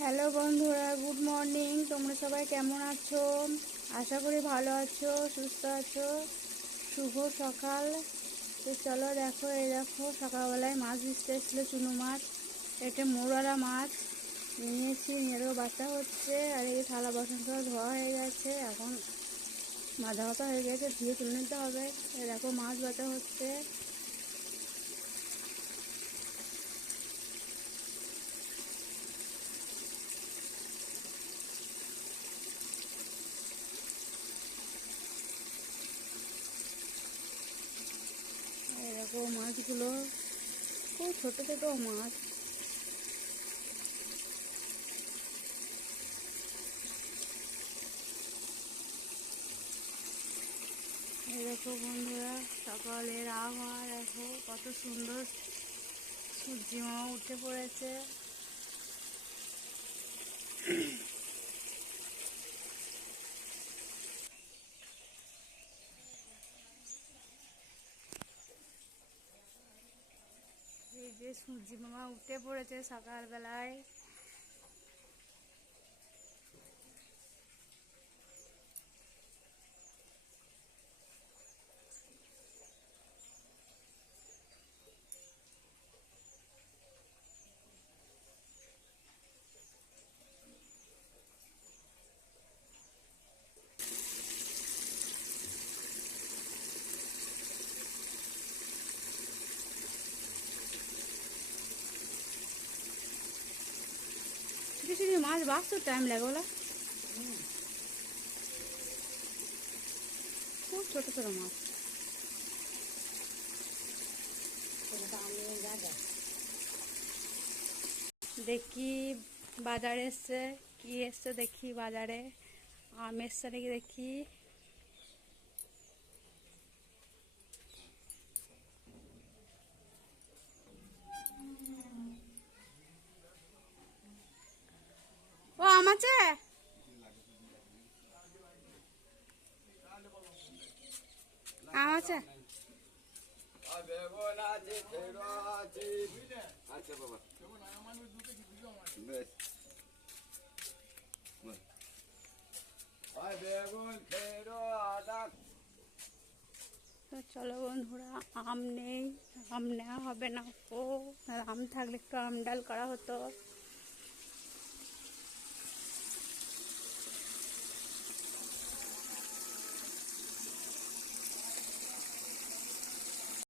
Hello বন্ধুরা, good morning. তোমরা সবাই কেমন আছো? আশা করি ভালো আছো, সুস্থ আছো। শুভ সকাল। তো চলো দেখো, এই দেখো সকালবেলায় মাছ ভিজতে এসেছিলো, চুনো মাছ। এটা মোড়ালা মাছ নিয়েছি, নেড়েও বাচ্চা হচ্ছে। আর এই থালা বাসন সব ধোয়া হয়ে গেছে, এখন মাথা ব্যথা হয়ে গেছে, ধুয়ে তুলে নিতে হবে। এই দেখো মাছ বাছা হচ্ছে। এই দেখো মাছগুলো খুব ছোট ছোট মাছ। এই দেখো বন্ধুরা, সকালের আবহাওয়া দেখো কত সুন্দর, সূর্যি মামা উঠে পড়েছে। এই যে সূর্যি মামা উঠে পড়েছে সকালবেলায়। ছোটো ছোটো মাছ বাঁচতে টাইম লাগে, বলা খুব ছোট ছোট মাছ। দেখি বাজারে এসছে, কি এসছে দেখি বাজারে। আম এসছে নাকি দেখি। ও আম আছে, আম আছে। তো চলো বন্ধুরা, আম নেই, আম নেওয়া হবে না। ও আম থাকলে একটু আম ডাল করা হতো।